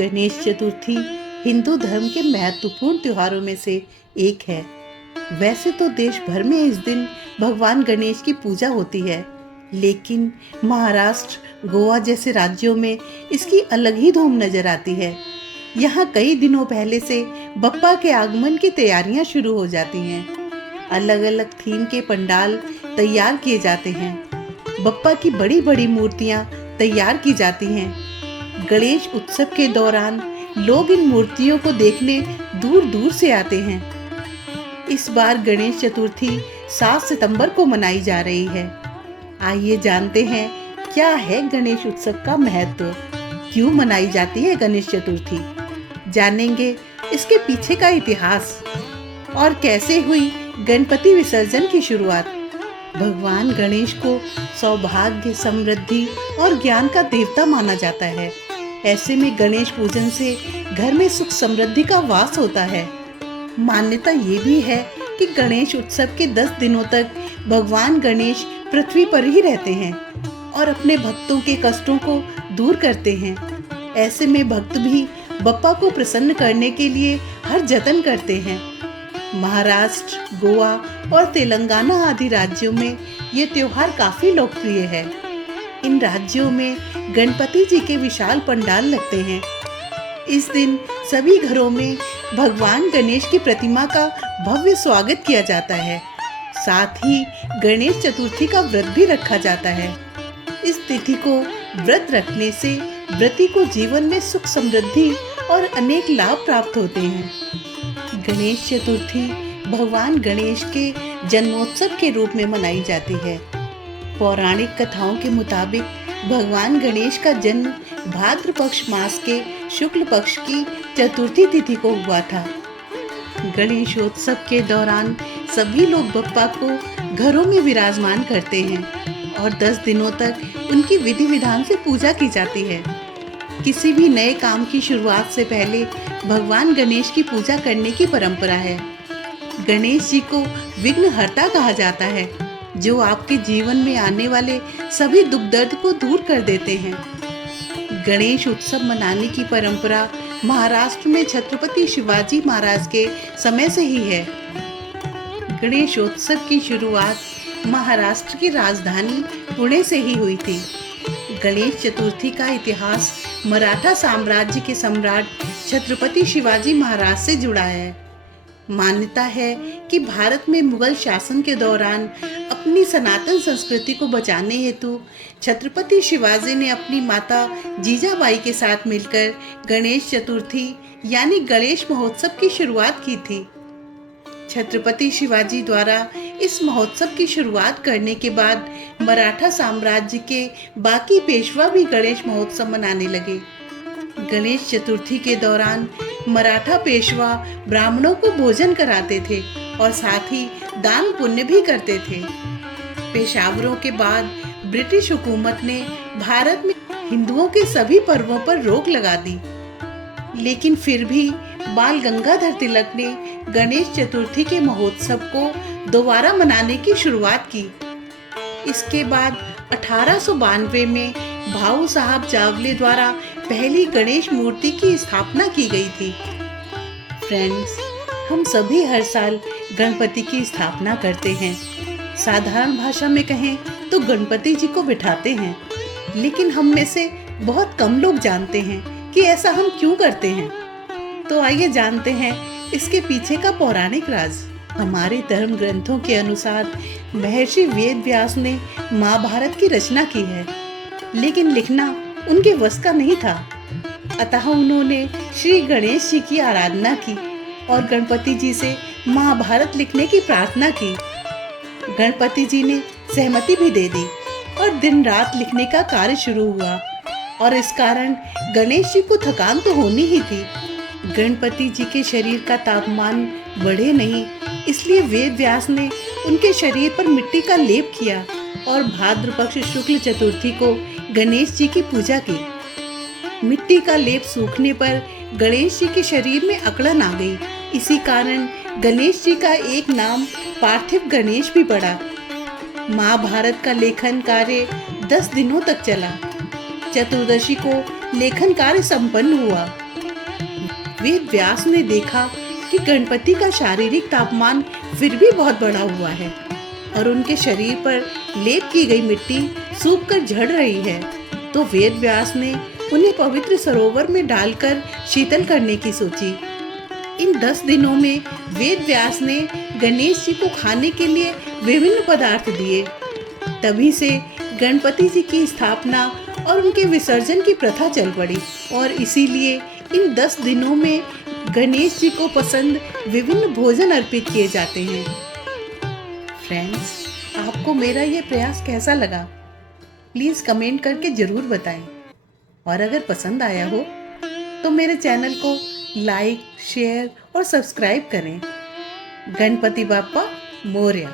गणेश चतुर्थी हिंदू धर्म के महत्वपूर्ण त्योहारों में से एक है। वैसे तो देश भर में इस दिन भगवान गणेश की पूजा होती है, लेकिन महाराष्ट्र, गोवा जैसे राज्यों में इसकी अलग ही धूम नजर आती है। यहाँ कई दिनों पहले से बप्पा के आगमन की तैयारियां शुरू हो जाती हैं। अलग अलग थीम के पंडाल तैयार किए जाते हैं। बप्पा की बड़ी बड़ी मूर्तियां तैयार की जाती हैं। गणेश उत्सव के दौरान लोग इन मूर्तियों को देखने दूर दूर से आते हैं। इस बार गणेश चतुर्थी 7 सितंबर को मनाई जा रही है। आइए जानते हैं क्या है गणेश उत्सव का महत्व, क्यों मनाई जाती है गणेश चतुर्थी। जानेंगे इसके पीछे का इतिहास और कैसे हुई गणपति विसर्जन की शुरुआत। भगवान गणेश को सौभाग्य, समृद्धि और ज्ञान का देवता माना जाता है। ऐसे में गणेश पूजन से घर में सुख समृद्धि का वास होता है। मान्यता ये भी है कि गणेश उत्सव के 10 दिनों तक भगवान गणेश पृथ्वी पर ही रहते हैं और अपने भक्तों के कष्टों को दूर करते हैं। ऐसे में भक्त भी बप्पा को प्रसन्न करने के लिए हर जतन करते हैं। महाराष्ट्र, गोवा और तेलंगाना आदि राज्यों में ये त्योहार काफी लोकप्रिय है। इन राज्यों में गणपति जी के विशाल पंडाल लगते हैं। इस दिन सभी घरों में भगवान गणेश की प्रतिमा का भव्य स्वागत किया जाता है। साथ ही गणेश चतुर्थी का व्रत भी रखा जाता है। इस तिथि को व्रत रखने से व्रती को जीवन में सुख समृद्धि और अनेक लाभ प्राप्त होते हैं। गणेश चतुर्थी भगवान गणेश के जन्मोत्सव के रूप में मनाई जाती है। पौराणिक कथाओं के मुताबिक भगवान गणेश का जन्म भाद्र पक्ष मास के शुक्ल पक्ष की चतुर्थी तिथि को हुआ था। गणेशोत्सव के दौरान सभी लोग बप्पा को घरों में विराजमान करते हैं और 10 दिनों तक उनकी विधि विधान से पूजा की जाती है। किसी भी नए काम की शुरुआत से पहले भगवान गणेश की पूजा करने की परंपरा है। गणेश जी को विघ्नहर्ता कहा जाता है, जो आपके जीवन में आने वाले सभी दुख दर्द को दूर कर देते हैं। गणेश उत्सव मनाने की परंपरा महाराष्ट्र में छत्रपति शिवाजी महाराज के समय से ही है। गणेशोत्सव की शुरुआत महाराष्ट्र की राजधानी पुणे से ही हुई थी। गणेश चतुर्थी का इतिहास मराठा साम्राज्य के सम्राट छत्रपति शिवाजी महाराज से जुड़ा है। मान्यता है कि भारत में मुगल शासन के दौरान अपनी सनातन संस्कृति को बचाने हेतु छत्रपति शिवाजी ने अपनी माता जीजाबाई के साथ मिलकर गणेश चतुर्थी यानी गणेश महोत्सव की शुरुआत की थी। छत्रपति शिवाजी द्वारा इस महोत्सव की शुरुआत करने के बाद मराठा साम्राज्य के बाकी पेशवा भी गणेश महोत्सव मनाने लगे। गणेश चतुर्थी के दौरान मराठा पेशवा ब्राह्मणों को भोजन कराते थे और साथ ही दान पुण्य भी करते थे। पेशावरों के बाद ब्रिटिश हुकूमत ने भारत में हिंदुओं के सभी पर्वों पर रोक लगा दी, लेकिन फिर भी बाल गंगाधर तिलक ने गणेश चतुर्थी के महोत्सव को दोबारा मनाने की शुरुआत की। इसके बाद 1892 में भाऊ साहब जावले द्वारा पहली गणेश मूर्ति की स्थापना की गई थी। फ्रेंड्स, हम सभी हर साल गणपति की स्थापना करते हैं। साधारण भाषा में कहें तो गणपति जी को बिठाते हैं, लेकिन हम में से बहुत कम लोग जानते हैं कि ऐसा हम क्यों करते हैं। तो आइए जानते हैं इसके पीछे का पौराणिक राज। हमारे धर्म ग्रंथों के अनुसार महर्षि वेद व्यास ने महाभारत की रचना की है, लेकिन लिखना उनके वश का नहीं था। अतः उन्होंने श्री गणेश जी की आराधना की और गणपति जी से महाभारत लिखने की प्रार्थना की। गणपति जी ने सहमति भी दे दी और दिन रात लिखने का कार्य शुरू हुआ और इस कारण गणेश जी को थकान तो होनी ही थी। गणपति जी के शरीर का तापमान बढ़े नहीं, इसलिए वेद व्यास ने उनके शरीर पर मिट्टी का लेप किया और भाद्र पक्ष शुक्ल चतुर्थी को गणेश जी की पूजा की। मिट्टी का लेप सूखने पर गणेश जी के शरीर में अकड़न आ गई। इसी कारण गणेश जी का एक नाम पार्थिव गणेश भी पड़ा। महाभारत का लेखन कार्य 10 दिनों तक चला। चतुर्दशी को लेखन कार्य संपन्न हुआ। वेद व्यास ने देखा कि गणपति का शारीरिक तापमान फिर भी बहुत बढ़ा हुआ है और उनके शरीर पर लेप की गई मिट्टी सूखकर झड़ रही है। तो वेद व्यास ने उन्हें पवित्र सरोवर में डालकर शीतल करने की सोची। इन 10 दिनों में वेद व्यास ने गणेश जी को खाने के लिए विभिन्न पदार्थ दिए। तभी से गणपति जी की स्थापना और उनके विसर्जन की प्रथा चल पड़ी और इसीलिए इन 10 दिनों में गणेश जी को पसंद विभिन्न भोजन अर्पित किए जाते हैं। फ्रेंड्स, आपको मेरा ये प्रयास कैसा लगा? प्लीज़ कमेंट करके ज़रूर बताएं और अगर पसंद आया हो तो मेरे चैनल को लाइक, शेयर और सब्सक्राइब करें। गणपति बाप्पा मोरया।